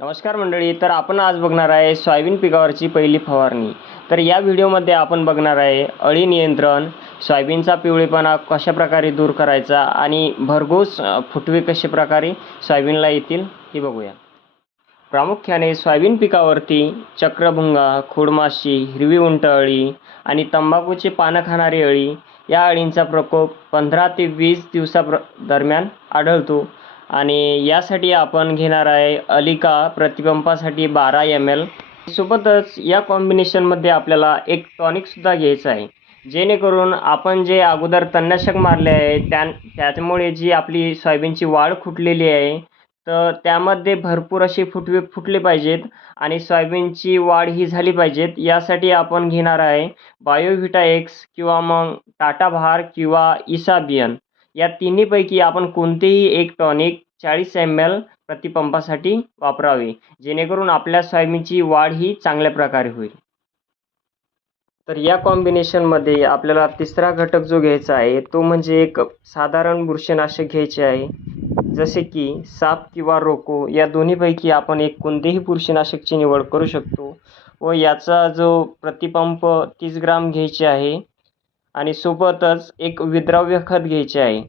नमस्कार मंडळी तर आपण आज बघणार आहे सोयाबीन पिकावरची पहिली फवारणी. तर या व्हिडिओमध्ये आपण बघणार आहे अळी नियंत्रण सोयाबीनचा पिवळेपणा कशा प्रकारे दूर करायचा आणि भरघोस फुटवे कशा प्रकारे सोयाबीनला येतील हे बघूया. प्रामुख्याने सोयाबीन पिकावरती चक्रभुंगा खोडमाशी हिरवी उंट अळी आणि तंबाखूचे पानं खाणारी अळी या अळींचा प्रकोप पंधरा ते वीस दिवसा प्र दरम्यान आढळतो. आणि यासाठी आपण घेणार आहे अलिका प्रतिपंपासाठी बारा एम एल सोबतच या कॉम्बिनेशनमध्ये आपल्याला एक टॉनिकसुद्धा घ्यायचं आहे. जेणेकरून आपण जे अगोदर तणनाशक मारले आहे त्या त्याच्यामुळे जी आपली सोयाबीनची वाढ फुटलेली आहे तर त्यामध्ये भरपूर असे फुटवे फुटले पाहिजेत आणि सोयाबीनची वाढ ही झाली पाहिजेत. यासाठी आपण घेणार आहे बायोव्हिटा एक्स किंवा मग टाटा भार किंवा इसा बियन या तिन्हीपैकी आपण कोणतेही एक टॉनिक चाळीस एम एल प्रतिपंपासाठी वापरावे जेणेकरून आपल्या सोयाबीनची वाढ ही चांगल्या प्रकारे होईल. तर या कॉम्बिनेशनमध्ये आपल्याला तिसरा घटक जो घ्यायचा आहे तो म्हणजे एक साधारण बुरशीनाशक घ्यायचे आहे. जसे की साप किंवा रोको या दोन्हीपैकी आपण एक कोणतेही बुरशीनाशकची निवड करू शकतो व याचा जो प्रतिपंप तीस ग्राम घ्यायचे आहे आणि सोबतच एक विद्राव्य खत घ्यायचे आहे.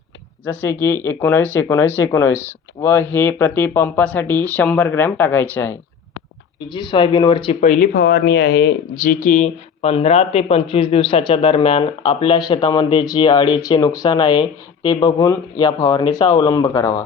जसे की एकोणावीस एकोणावीस एकोणावीस व हे प्रतिपंपासाठी शंभर ग्रॅम टाकायचे आहे. ही जी सोयाबीनवरची पहिली फवारणी आहे जी की पंधरा ते पंचवीस दिवसाच्या दरम्यान आपल्या शेतामध्ये जी अळीचे नुकसान आहे ते बघून या फवारणीचा अवलंब करावा.